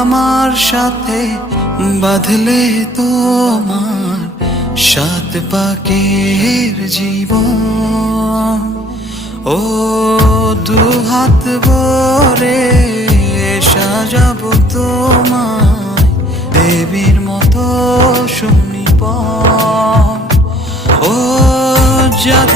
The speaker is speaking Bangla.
আমার সাথে বাঁধলে তোমার সাত পাকের জীবন। ও দুহাত ভরে সাজাবো তোমায় দেবীর মতো সুনিপন। ও জাত